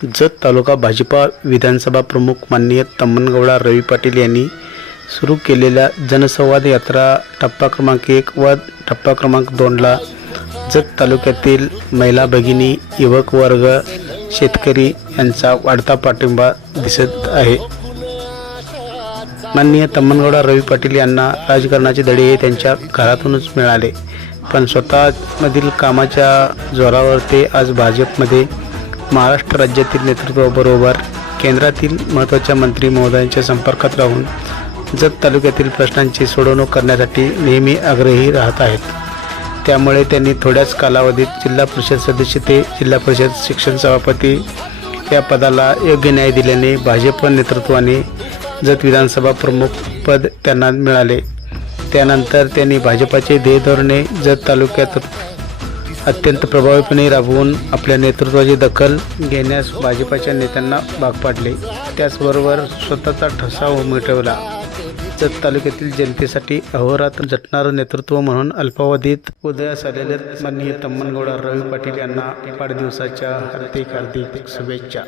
जत तालुका भाजपा विधानसभा प्रमुख माननीय तम्मनगौडा रवी पाटील यांनी सुरू केलेल्या जनसंवाद यात्रा टप्पा क्रमांक एक व टप्पा क्रमांक दोनला जत तालुक्यातील महिला भगिनी युवक वर्ग शेतकरी यांचा वाढता पाठिंबा दिसत आहे. माननीय तम्मनगौडा रवी पाटील यांना राजकारणाचे धडे हे त्यांच्या घरातूनच मिळाले. पण स्वतःमधील कामाच्या जोरावर ते आज भाजपमध्ये महाराष्ट्र राज्यातील नेतृत्वाबरोबर केंद्रातील महत्त्वाच्या मंत्री महोदयांच्या संपर्कात राहून जत तालुक्यातील प्रश्नांची सोडवणूक करण्यासाठी नेहमी आग्रही राहत आहेत. त्यामुळे त्यांनी थोड्याच कालावधीत जिल्हा परिषद सदस्य ते जिल्हा परिषद शिक्षण सभापती या पदाला योग्य न्याय दिल्याने भाजप नेतृत्वाने जत विधानसभा प्रमुख पद त्यांना मिळाले. त्यानंतर त्यांनी भाजपाचे ध्येय धोरणे जत तालुक्यात अत्यंत प्रभावीपणे राबवून आपल्या नेतृत्वाची दखल घेण्यास भाजपाच्या नेत्यांना भाग पाडले. त्याचबरोबर स्वतःचा ठसा उमटवला. जत तालुक्यातील जनतेसाठी अहोरात्र झटणारं नेतृत्व म्हणून अल्पावधीत उदयास आलेले माननीय तम्मनगौडा रवी पाटील यांना वाढदिवसाच्या हार्दिक हार्दिक शुभेच्छा.